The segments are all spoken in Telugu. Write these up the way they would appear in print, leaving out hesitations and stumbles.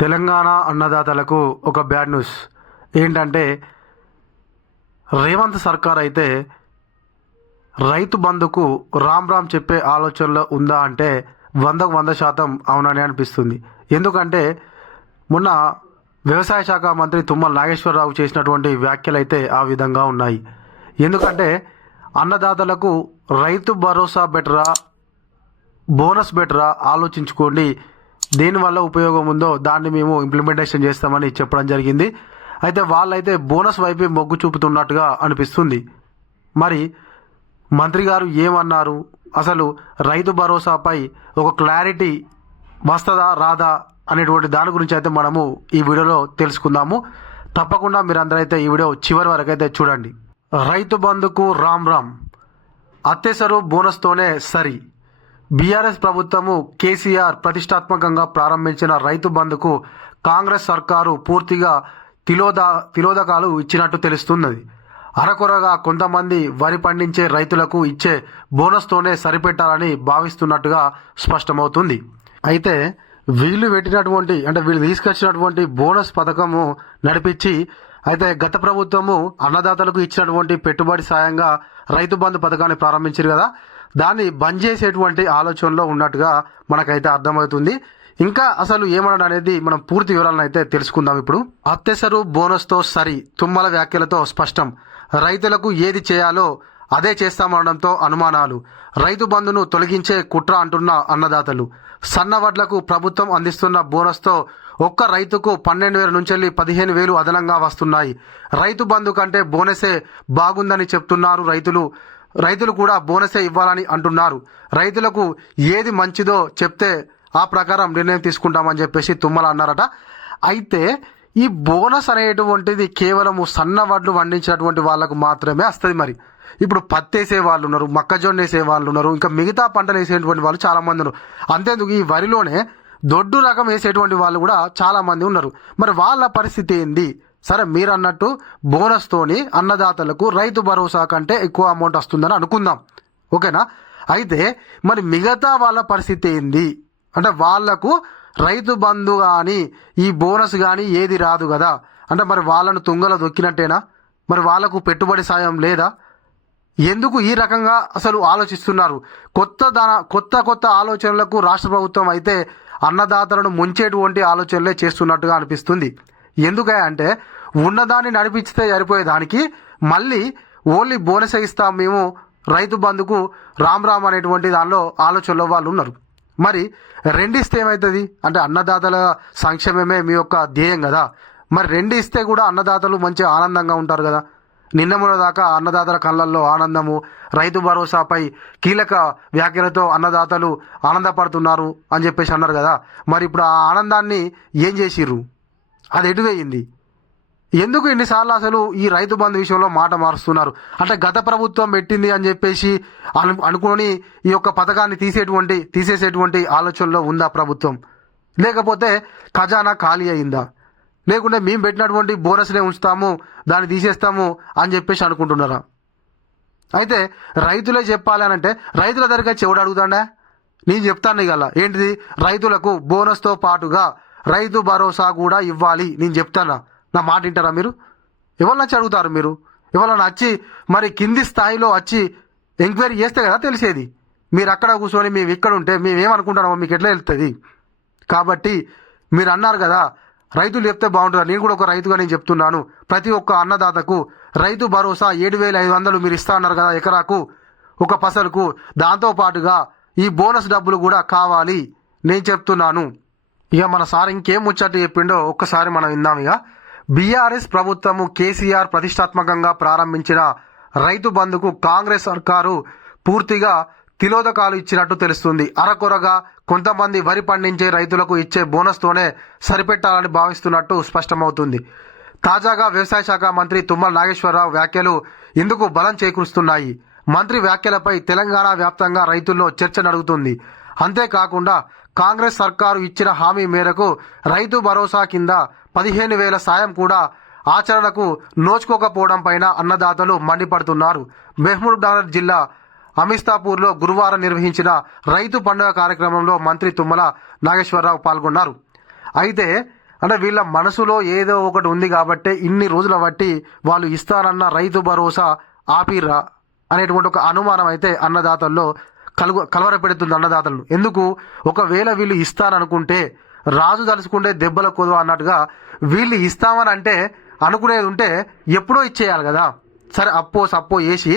తెలంగాణ అన్నదాతలకు ఒక బ్యాడ్ న్యూస్ ఏంటంటే రేవంత్ సర్కార్ అయితే రైతు బంధుకు రామ్ రామ్ చెప్పే ఆలోచనలో ఉందా అంటే 100% అవునని అనిపిస్తుంది. ఎందుకంటే మొన్న వ్యవసాయ శాఖ మంత్రి తుమ్మల నాగేశ్వరరావు చేసినటువంటి వ్యాఖ్యలు అయితే ఆ విధంగా ఉన్నాయి. ఎందుకంటే అన్నదాతలకు రైతు భరోసా బెటరా, బోనస్ బెటరా ఆలోచించుకోండి, దేనివల్ల ఉపయోగం ఉందో దాన్ని మేము ఇంప్లిమెంటేషన్ చేస్తామని చెప్పడం జరిగింది. అయితే వాళ్ళైతే బోనస్ వైపే మొగ్గు చూపుతున్నట్టుగా అనిపిస్తుంది. మరి మంత్రి గారు ఏమన్నారు, అసలు రైతు భరోసాపై ఒక క్లారిటీ వస్తుందా రాదా అనేటువంటి దాని గురించి అయితే మనము ఈ వీడియోలో తెలుసుకుందాము. తప్పకుండా మీరందరూ అయితే ఈ వీడియో చివరి వరకు అయితే చూడండి. రైతు బంధుకు రామ్ రామ్, అత్యవసర బోనస్తోనే సరి. బీఆర్ఎస్ ప్రభుత్వము కేసీఆర్ ప్రతిష్టాత్మకంగా ప్రారంభించిన రైతు బంధుకు కాంగ్రెస్ సర్కారు పూర్తిగా తిలోదకాలు ఇచ్చినట్టు తెలుస్తున్నది. అరకొరగా కొంతమంది వరి పండించే రైతులకు ఇచ్చే బోనస్తోనే సరిపెట్టాలని భావిస్తున్నట్టుగా స్పష్టమవుతుంది. అయితే వీళ్ళు తీసుకొచ్చినటువంటి బోనస్ పథకము నడిపించి అయితే గత ప్రభుత్వము అన్నదాతలకు ఇచ్చినటువంటి పెట్టుబడి సాయంగా రైతు బంధు పథకాన్ని ప్రారంభించారు కదా, దాన్ని బంద్ చేసేటువంటి ఆలోచనలో ఉన్నట్టుగా మనకైతే అర్థమవుతుంది. ఇంకా అసలు ఏమన్నాడు అనేది మనం పూర్తి వివరాలను అయితే తెలుసుకుందాం. ఇప్పుడు అత్యవసర బోనస్తో సరి, తుమ్మల వ్యాఖ్యలతో స్పష్టం. రైతులకు ఏది చేయాలో అదే చేస్తామనడంతో అనుమానాలు. రైతు బంధును తొలగించే కుట్ర అంటున్న అన్నదాతలు. సన్న వడ్లకు ప్రభుత్వం అందిస్తున్న బోనస్తో ఒక్క రైతుకు 12,000 నుంచి 15,000 అదనంగా వస్తున్నాయి. రైతు బంధు కంటే బోనసే బాగుందని చెప్తున్నారు రైతులు కూడా బోనసే ఇవ్వాలని అంటున్నారు. రైతులకు ఏది మంచిదో చెప్తే ఆ ప్రకారం నిర్ణయం తీసుకుంటామని చెప్పేసి తుమ్మల అన్నారట. అయితే ఈ బోనస్ అనేటువంటిది కేవలము సన్న వడ్లు పండించినటువంటి వాళ్ళకు మాత్రమే వస్తుంది. మరి ఇప్పుడు పత్తి వేసే వాళ్ళు ఉన్నారు, మొక్కజొన్న వేసే వాళ్ళు ఉన్నారు, ఇంకా మిగతా పంటలు వేసేటువంటి వాళ్ళు చాలా మంది ఉన్నారు. అంతేందుకు ఈ వరిలోనే దొడ్డు రకం వేసేటువంటి వాళ్ళు కూడా చాలా మంది ఉన్నారు. మరి వాళ్ళ పరిస్థితి ఏంది? సరే, మీరు అన్నట్టు బోనస్తోని అన్నదాతలకు రైతు భరోసా కంటే ఎక్కువ అమౌంట్ వస్తుందని అనుకుందాం, ఓకేనా? అయితే మరి మిగతా వాళ్ళ పరిస్థితి ఏంది అంటే వాళ్లకు రైతు బంధు కానీ ఈ బోనస్ కానీ ఏది రాదు కదా. అంటే మరి వాళ్ళను తుంగలో దొక్కినట్టేనా? మరి వాళ్లకు పెట్టుబడి సాయం లేదా? ఎందుకు ఈ రకంగా అసలు ఆలోచిస్తున్నారు? కొత్త ఆలోచనలకు రాష్ట్ర ప్రభుత్వం అయితే అన్నదాతలను ముంచేటువంటి ఆలోచనలే చేస్తున్నట్టుగా అనిపిస్తుంది. ఎందుకంటే ఉన్నదాన్ని నడిపిస్తే సరిపోయేదానికి మళ్ళీ ఓన్లీ బోనస్ ఇస్తాం మేము, రైతు బంధుకు రామ్ రామ్ అనేటువంటి దానిలో ఆలోచనలో వాళ్ళు ఉన్నారు. మరి రెండిస్తే ఏమవుతుంది అంటే అన్నదాతల సంక్షేమమే మీ యొక్క ధ్యేయం కదా. మరి రెండు ఇస్తే కూడా అన్నదాతలు మంచి ఆనందంగా ఉంటారు కదా. నిన్న దాకా అన్నదాతల కళ్ళల్లో ఆనందము, రైతు భరోసాపై కీలక వ్యాఖ్యలతో అన్నదాతలు ఆనందపడుతున్నారు అని చెప్పేసి అన్నారు కదా. మరి ఇప్పుడు ఆ ఆనందాన్ని ఏం చేసిర్రు? అది ఎటువయింది? ఎందుకు ఎన్నిసార్లు అసలు ఈ రైతు బంధు విషయంలో మాట మారుస్తున్నారు? అంటే గత ప్రభుత్వం పెట్టింది అని చెప్పేసి అనుకొని ఈ యొక్క పథకాన్ని తీసేసేటువంటి ఆలోచనలో ఉందా ప్రభుత్వం? లేకపోతే ఖజానా ఖాళీ అయిందా? లేకుంటే మేము పెట్టినటువంటి బోనస్నే ఉంచుతాము, దాన్ని తీసేస్తాము అని చెప్పేసి అనుకుంటున్నారా? అయితే రైతులే చెప్పాలి అని అంటే రైతుల దగ్గర చెవుడు అడుగుతాడా? నేను చెప్తాను ఇక ఏంటిది, రైతులకు బోనస్తో పాటుగా రైతు భరోసా కూడా ఇవ్వాలి నేను చెప్తానా? నా మాట వింటారా మీరు? ఎవరు వచ్చి అడుగుతారు? మీరు ఎవరన్నా వచ్చి మరి కింది స్థాయిలో వచ్చి ఎంక్వైరీ చేస్తే కదా తెలిసేది. మీరు అక్కడ కూర్చొని మేము ఇక్కడ ఉంటే మేమేమనుకుంటున్నామో మీకు ఎట్లా వెళ్తుంది? కాబట్టి మీరు అన్నారు కదా రైతులు చెప్తే బాగుంటుంది. నేను కూడా ఒక రైతుగా నేను చెప్తున్నాను, ప్రతి ఒక్క అన్నదాతకు రైతు భరోసా 7,500 మీరు ఇస్తా అన్నారు కదా ఎకరాకు ఒక పసలకు, దాంతోపాటుగా ఈ బోనస్ డబ్బులు కూడా కావాలి నేను చెప్తున్నాను. ఇక మన సార్ ఇంకేం ముచ్చట చెప్పిండో ఒక్కసారి మనం విందాం. ఇక బీఆర్ఎస్ ప్రభుత్వము కేసీఆర్ ప్రతిష్టాత్మకంగా ప్రారంభించిన రైతు బంధుకు కాంగ్రెస్ సర్కారు పూర్తిగా తిలోదకాలు ఇచ్చినట్టు తెలుస్తుంది. అరకొరగా కొంతమంది వరి పండించే రైతులకు ఇచ్చే బోనస్తోనే సరిపెట్టాలని భావిస్తున్నట్టు స్పష్టమవుతుంది. తాజాగా వ్యవసాయ శాఖ మంత్రి తుమ్మల నాగేశ్వరరావు వ్యాఖ్యలు ఇందుకు బలం చేకూరుస్తున్నాయి. మంత్రి వ్యాఖ్యలపై తెలంగాణ వ్యాప్తంగా రైతుల్లో చర్చ నడుగుతుంది. అంతేకాకుండా కాంగ్రెస్ సర్కారు ఇచ్చిన హామీ మేరకు రైతు భరోసా కింద 15,000 సాయం కూడా ఆచరణకు నోచుకోకపోవడం పైన అన్నదాతలు మండిపడుతున్నారు. మహబూబ్నగర్ జిల్లా అమిస్తాపూర్లో గురువారం నిర్వహించిన రైతు పండుగ కార్యక్రమంలో మంత్రి తుమ్మల నాగేశ్వరరావు పాల్గొన్నారు. అయితే అంటే వీళ్ళ మనసులో ఏదో ఒకటి ఉంది కాబట్టి ఇన్ని రోజుల బట్టి వాళ్ళు ఇస్తారన్న రైతు భరోసా ఆపిర్రా అనేటువంటి ఒక అనుమానం అయితే అన్నదాతల్లో కలవరపెడుతుంది అన్నదాతలను. ఎందుకు, ఒకవేళ వీళ్ళు ఇస్తారనుకుంటే రాజు తలుచుకుంటే దెబ్బల కొదవ అన్నట్టుగా వీళ్ళు ఇస్తామని అంటే అనుకునేది ఉంటే ఎప్పుడో ఇచ్చేయాలి కదా. సరే సప్పో వేసి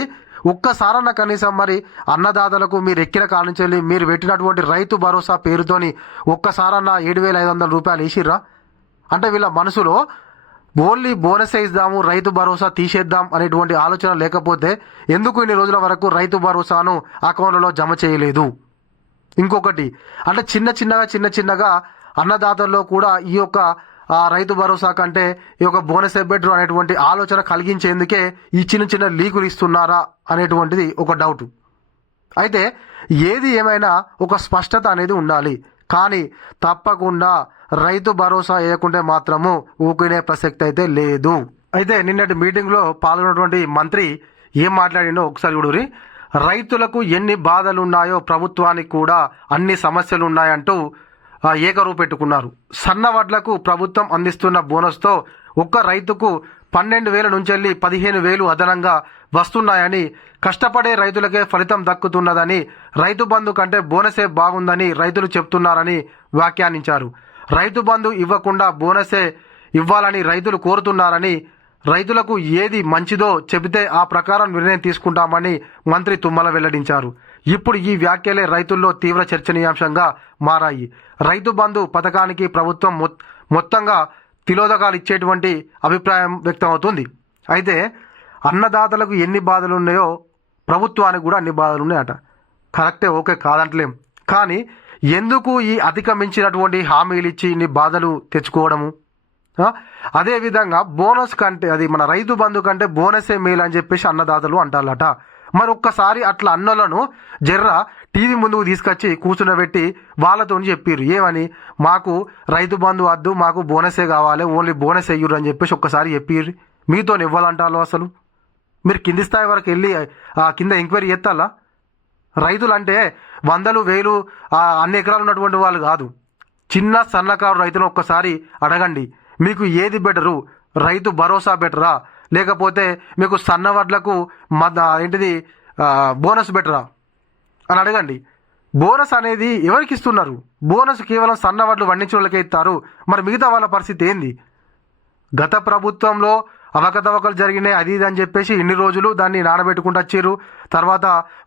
ఒక్కసారన్న కనీసం మరి అన్నదాతలకు మీరు ఎక్కిన కానించి మీరు పెట్టినటువంటి రైతు భరోసా పేరుతోని ఒక్కసారన్న 7,500 రూపాయలు వేసిర్రా. అంటే వీళ్ళ మనసులో ఓన్లీ బోనస్ ఇద్దాము, రైతు భరోసా తీసేద్దాం అనేటువంటి ఆలోచన లేకపోతే ఎందుకు ఇన్ని రోజుల వరకు రైతు భరోసాను అకౌంట్లలో జమ చేయలేదు? ఇంకొకటి అంటే చిన్న చిన్నగా అన్నదాతల్లో కూడా ఈ యొక్క రైతు భరోసా కంటే ఈ యొక్క బోనస్ బెటర్ అనేటువంటి ఆలోచన కలిగించేందుకే ఈ చిన్న లీకులు ఇస్తున్నారా అనేటువంటిది ఒక డౌట్. అయితే ఏది ఏమైనా ఒక స్పష్టత అనేది ఉండాలి. కానీ తప్పకుండా రైతు భరోసా వేయకుంటే మాత్రము ఊకునే ప్రసక్తి అయితే లేదు. అయితే నిన్నటి మీటింగ్లో పాల్గొన్నటువంటి మంత్రి ఏం మాట్లాడిండో ఒకసారి చూడురి. రైతులకు ఎన్ని బాధలున్నాయో ప్రభుత్వానికి కూడా అన్ని సమస్యలు ఉన్నాయంటూ ఏకరువు పెట్టుకున్నారు. సన్న వడ్లకు ప్రభుత్వం అందిస్తున్న బోనస్తో ఒక్క రైతుకు 12,000 నుంచి వెళ్ళి 15,000 అదనంగా వస్తున్నాయని, కష్టపడే రైతులకే ఫలితం దక్కుతున్నదని, రైతు బంధు కంటే బోనసే బాగుందని రైతులు చెప్తున్నారని వ్యాఖ్యానించారు. రైతు బంధు ఇవ్వకుండా బోనసే ఇవ్వాలని రైతులు కోరుతున్నారని, రైతులకు ఏది మంచిదో చెబితే ఆ ప్రకారం నిర్ణయం తీసుకుంటామని మంత్రి తుమ్మల వెల్లడించారు. ఇప్పుడు ఈ వ్యాఖ్యలే రైతుల్లో తీవ్ర చర్చనీయాంశంగా మారాయి. రైతు బంధు పథకానికి ప్రభుత్వం మొత్తంగా తిలోదకాలు ఇచ్చేటువంటి అభిప్రాయం వ్యక్తమవుతుంది. అయితే అన్నదాతలకు ఎన్ని బాధలు ఉన్నాయో ప్రభుత్వానికి కూడా అన్ని బాధలు ఉన్నాయట. కరెక్టే, ఓకే, కాదంటలేం. కానీ ఎందుకు ఈ అధిగమించినటువంటి హామీలు ఇచ్చి ఇన్ని బాధలు తెచ్చుకోవడము? అదేవిధంగా బోనస్ కంటే అది మన రైతు బంధు కంటే బోనసే మేలు అని చెప్పేసి అన్నదాతలు అంటారట. మరి ఒక్కసారి అట్లా అన్నలను జర్ర టీవీ ముందుకు తీసుకొచ్చి కూర్చునబెట్టి వాళ్ళతో చెప్పారు ఏమని, మాకు రైతు బంధు వద్దు, మాకు బోనసే కావాలి, ఓన్లీ బోనస్ అయ్యూరు అని చెప్పేసి ఒక్కసారి చెప్పారు. మీతో ఇవ్వాలంటారు? అసలు మీరు కింది స్థాయి వరకు వెళ్ళి కింద ఎంక్వైరీ చేస్తాలా? రైతులు అంటే 100,000, 1,000 అన్ని ఎకరాలు ఉన్నటువంటి వాళ్ళు కాదు. చిన్న సన్నకారు రైతులు ఒక్కసారి అడగండి, మీకు ఏది బెటరు? రైతు భరోసా బెటరా, లేకపోతే మీకు సన్న వడ్లకు ఏంటిది బోనస్ బెటరా అని అడగండి. బోనస్ అనేది ఎవరికి ఇస్తున్నారు? బోనస్ కేవలం సన్న వడ్లు పండించిన వాళ్ళకే ఇస్తారు. మరి మిగతా వాళ్ళ పరిస్థితి ఏంది? గత ప్రభుత్వంలో అవకతవకలు జరిగినాయి అది ఇది అని చెప్పేసి ఇన్ని రోజులు దాన్ని నానబెట్టుకుంటూ వచ్చారు. తర్వాత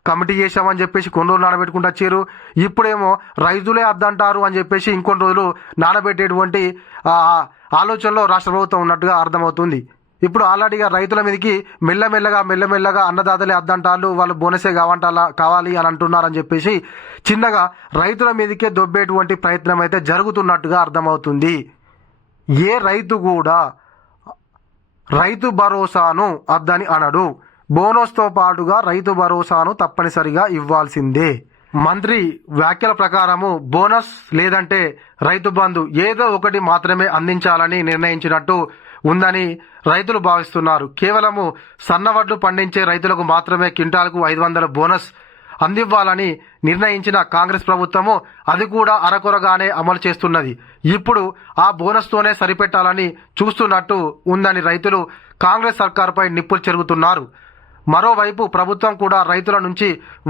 కమిటీ చేసామని చెప్పేసి కొన్ని రోజులు నానబెట్టుకుంటూ వచ్చారు. ఇప్పుడేమో రైతులే అద్దంటారు అని చెప్పేసి ఇంకొన్ని రోజులు నానబెట్టేటువంటి ఆలోచనలో రాష్ట్ర ప్రభుత్వం ఉన్నట్టుగా అర్థమవుతుంది. ఇప్పుడు ఆల్రెడీగా రైతుల మీదకి మెల్లమెల్లగా అన్నదాతలే అద్దంటారు, వాళ్ళు బోనసే కావాలి అని అంటున్నారని చెప్పేసి చిన్నగా రైతుల మీదకే దొబ్బేటువంటి ప్రయత్నం అయితే జరుగుతున్నట్టుగా అర్థమవుతుంది. ఏ రైతు కూడా రైతు భరోసాను అద్దని అనడు. బోనస్తో పాటుగా రైతు భరోసాను తప్పనిసరిగా ఇవ్వాల్సిందే. మంత్రి వ్యాఖ్యల ప్రకారము బోనస్ లేదంటే రైతు బంధు ఏదో ఒకటి మాత్రమే అందించాలని నిర్ణయించినట్టు ఉందని రైతులు భావిస్తున్నారు. కేవలము సన్నవడ్లు పండించే రైతులకు మాత్రమే క్వింటాల్కు 500 బోనస్ అందివ్వాలని నిర్ణయించిన కాంగ్రెస్ ప్రభుత్వము అది కూడా అరకొరగానే అమలు చేస్తున్నది. ఇప్పుడు ఆ బోనస్తోనే సరిపెట్టాలని చూస్తున్నట్టు ఉందని రైతులు కాంగ్రెస్ సర్కారుపై నిప్పులు చెరుగుతున్నారు. మరోవైపు ప్రభుత్వం కూడా రైతుల నుంచి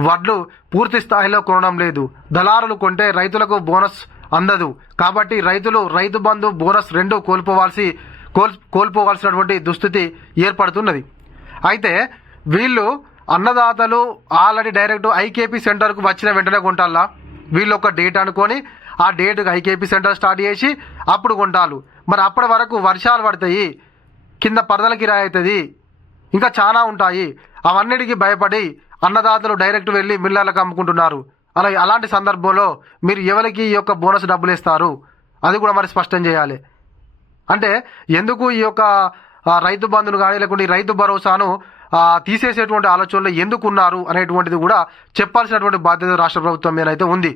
వడ్లు పూర్తి స్థాయిలో కొనడం లేదు. దళారులు కొంటే రైతులకు బోనస్ అందదు. కాబట్టి రైతులు రైతు బంధు బోనస్ రెండూ కోల్పోవాల్సినటువంటి దుస్థితి ఏర్పడుతున్నది. అయితే వీళ్ళు అన్నదాతలు ఆల్రెడీ డైరెక్ట్ ఐకేపీ సెంటర్కు వచ్చిన వెంటనే కొంటాలా? వీళ్ళు ఒక డేట్ అనుకొని ఆ డేట్కి ఐకేపీ సెంటర్ స్టార్ట్ చేసి అప్పుడు కొంటాలు. మరి అప్పటి వరకు వర్షాలు పడతాయి, కింద పరదల కిరాయి అవుతుంది, ఇంకా చాలా ఉంటాయి. అవన్నిటికీ భయపడి అన్నదాతలు డైరెక్ట్ వెళ్ళి మిల్లర్లకు అమ్ముకుంటున్నారు. అలాంటి సందర్భంలో మీరు ఎవరికి ఈ యొక్క బోనస్ డబ్బులు ఇస్తారు? అది కూడా మరి స్పష్టం చేయాలి. అంటే ఎందుకు ఈ యొక్క రైతు బంధును కానీ లేకుంటే రైతు భరోసాను తీసేసేటువంటి ఆలోచనలు ఎందుకు ఉన్నారు అనేటువంటిది కూడా చెప్పాల్సినటువంటి బాధ్యత రాష్ట్ర ప్రభుత్వం మీద అయితే ఉంది.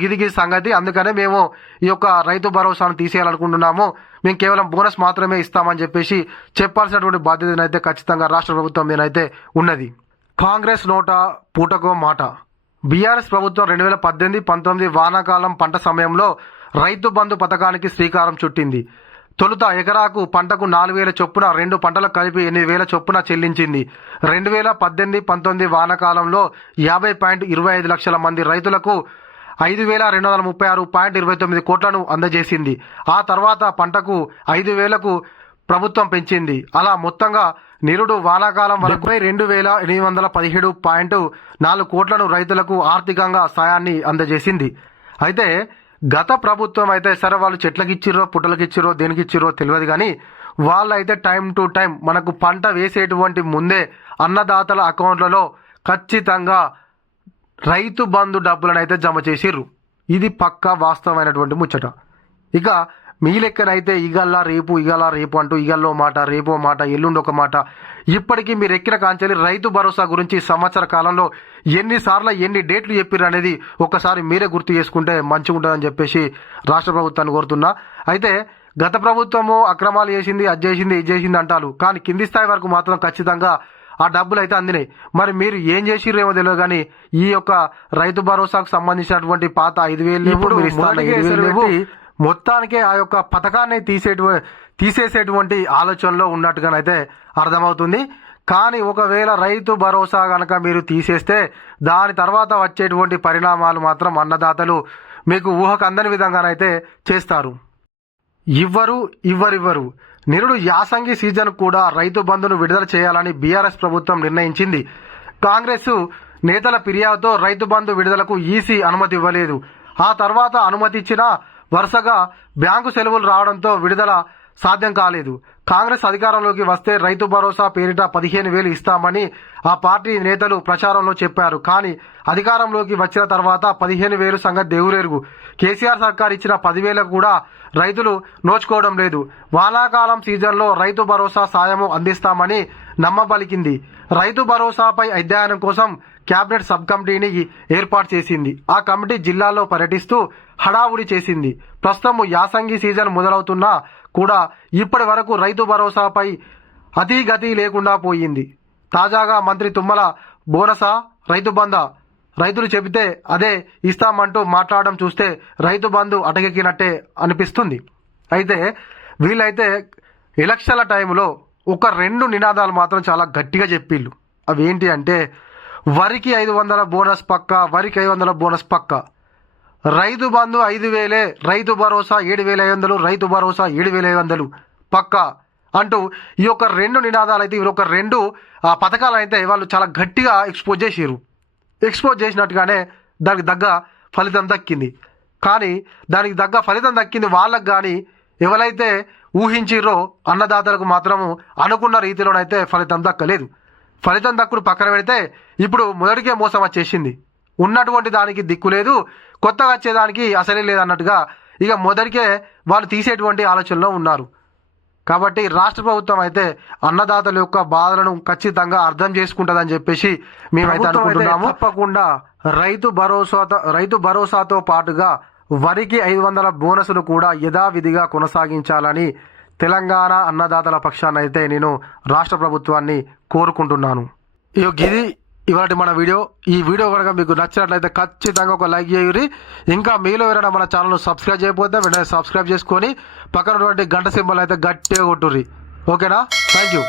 గిది సంగతి, అందుకనే మేము ఈ యొక్క రైతు భరోసాను తీసేయాలనుకుంటున్నాము, మేము కేవలం బోనస్ మాత్రమే ఇస్తామని చెప్పేసి చెప్పాల్సినటువంటి బాధ్యత అయితే ఖచ్చితంగా రాష్ట్ర ప్రభుత్వం మీద అయితే ఉన్నది. కాంగ్రెస్ నోట పూటకో మాట. బీఆర్ఎస్ ప్రభుత్వం 2018-19 వానాకాలం పంట సమయంలో రైతు బంధు పథకానికి శ్రీకారం చుట్టింది. తొలుత ఎకరాకు పంటకు 4,000 చొప్పున 2 పంటలకు కలిపి 8,000 చొప్పున చెల్లించింది. 2018-19 వానాకాలంలో 50.25 లక్షల మంది రైతులకు 5,236.29 కోట్లను అందజేసింది. ఆ తర్వాత పంటకు 5,000కు ప్రభుత్వం పెంచింది. అలా మొత్తంగా నిరుడు వానాకాలం వరకు 72,817.4 కోట్లను రైతులకు ఆర్థికంగా సాయాన్ని అందజేసింది. అయితే గత ప్రభుత్వం అయితే సరే వాళ్ళు చెట్లకిచ్చిరో పుట్టలకిచ్చిరో దేనికిచ్చిరో తెలియదు, కానీ వాళ్ళైతే టైం టు టైం మనకు పంట వేసేటువంటి ముందే అన్నదాతల అకౌంట్లలో ఖచ్చితంగా రైతు బంధు డబ్బులను అయితే జమ చేసిర్రు. ఇది పక్కా వాస్తవమైనటువంటి ముచ్చట. ఇక మీ లెక్కనైతే ఇగల్లా రేపు అంటూ ఇగల్లో మాట రేపో మాట ఎల్లుండి ఒక మాట, ఇప్పటికీ మీరు ఎక్కిన కాంచెలి రైతు భరోసా గురించి సంవత్సర కాలంలో ఎన్నిసార్లు ఎన్ని డేట్లు చెప్పిర్రు అనేది ఒకసారి మీరే గుర్తు చేసుకుంటే మంచిగా ఉంటుందని చెప్పేసి రాష్ట్ర ప్రభుత్వాన్ని కోరుతున్నా. అయితే గత ప్రభుత్వము అక్రమాలు చేసింది, అది చేసింది, ఇది చేసింది అంటారు, కానీ కింది స్థాయి వరకు మాత్రం ఖచ్చితంగా ఆ డబ్బులు అయితే అందినాయి. మరి మీరు ఏం చేసిర్రేమో తెలియదు, కానీ ఈ యొక్క రైతు భరోసాకు సంబంధించినటువంటి పాత 5,000 లేవు, మొత్తానికే ఆ యొక్క పథకాన్ని తీసేసేటువంటి ఆలోచనలో ఉన్నట్టుగానైతే అర్థమవుతుంది. కానీ ఒకవేళ రైతు భరోసా కనుక మీరు తీసేస్తే దాని తర్వాత వచ్చేటువంటి పరిణామాలు మాత్రం అన్నదాతలు మీకు ఊహకు అందని విధంగానైతే చేస్తారు. ఇవ్వరు నిరుడు యాసంగి సీజన్ కూడా రైతు బంధును విడుదల చేయాలని బీఆర్ఎస్ ప్రభుత్వం నిర్ణయించింది. కాంగ్రెస్ నేతల ఫిర్యాదుతో రైతు బంధు విడుదలకు ఈసీ అనుమతి ఇవ్వలేదు. ఆ తర్వాత అనుమతి ఇచ్చినా వరుసగా బ్యాంకు సెలవులు రావడంతో విడుదల సాధ్యం కాలేదు. కాంగ్రెస్ అధికారంలోకి వస్తే రైతు భరోసా పేరిట 15,000 ఇస్తామని ఆ పార్టీ నేతలు ప్రచారంలో చెప్పారు. కానీ అధికారంలోకి వచ్చిన తర్వాత 15,000 సంగతి దేవురెరుగు. కేసీఆర్ సర్కార్ ఇచ్చిన 10,000 కూడా రైతులు నోచుకోవడం లేదు. వానాకాలం సీజన్లో రైతు భరోసా సాయము అందిస్తామని నమ్మబలికింది. రైతు భరోసాపై అధ్యయనం కోసం కేబినెట్ సబ్ కమిటీని ఏర్పాటు చేసింది. ఆ కమిటీ జిల్లాలో పర్యటిస్తూ హడావుడి చేసింది. ప్రస్తుతం యాసంగి సీజన్ మొదలవుతున్నా కూడా ఇప్పటి వరకు రైతు భరోసాపై అతిగతి లేకుండా పోయింది. తాజాగా మంత్రి తుమ్మల బోనసా రైతు బంధా రైతులు చెబితే అదే ఇస్తామంటూ మాట్లాడడం చూస్తే రైతు బంధు అటకెక్కినట్టే అనిపిస్తుంది. అయితే వీళ్ళైతే ఎలక్షన్ల టైంలో ఒక 2 నినాదాలు మాత్రం చాలా గట్టిగా చెప్పిళ్ళు. అవి ఏంటి అంటే వరికి 500 బోనస్ పక్క, వరికి 500 బోనస్ పక్క, రైతు బంధు 5,000, రైతు భరోసా 7,500, రైతు భరోసా 7,500 పక్క అంటూ ఈ యొక్క 2 నినాదాలు అయితే ఒక 2 పథకాలు అయితే వాళ్ళు చాలా గట్టిగా ఎక్స్పోజ్ చేసినట్టుగానే దానికి తగ్గ ఫలితం దక్కింది. కానీ దానికి తగ్గ ఫలితం దక్కింది వాళ్ళకు, కానీ ఎవరైతే ఊహించిర్రో అన్నదాతలకు మాత్రము అనుకున్న రీతిలోనైతే ఫలితం దక్కలేదు. ఫలితం దక్కుడు పక్కన పెడితే ఇప్పుడు మొదటికే మోసం వచ్చేసింది. ఉన్నటువంటి దానికి దిక్కు లేదు, కొత్తగా వచ్చేదానికి అసలే లేదన్నట్టుగా ఇక మొదటికే వాళ్ళు తీసేటువంటి ఆలోచనలో ఉన్నారు. కాబట్టి రాష్ట్ర ప్రభుత్వం అయితే అన్నదాతల యొక్క బాధలను ఖచ్చితంగా అర్థం చేసుకుంటుందని చెప్పేసి మేమైతే అనుకుంటున్నాము. తప్పకుండా రైతు భరోసాతో పాటుగా వరికి 500 బోనసులు కూడా యథావిధిగా కొనసాగించాలని తెలంగాణ అన్నదాతల పక్షాన అయితే నేను రాష్ట్ర ప్రభుత్వాన్ని కోరుకుంటున్నాను. ఇది ఇవాటి మన వీడియో. ఈ వీడియో కనుక మీకు నచ్చినట్లయితే ఖచ్చితంగా ఒక లైక్ చేయురి. ఇంకా మీలో ఎవరైనా మన ఛానల్ సబ్స్క్రైబ్ చేయకపోతే వెంటనే సబ్స్క్రైబ్ చేసుకొని పక్కన ఉన్నటువంటి గంట సింబల్ అయితే గట్టిగా కొట్టుర్రి. ఓకేనా? Thank you.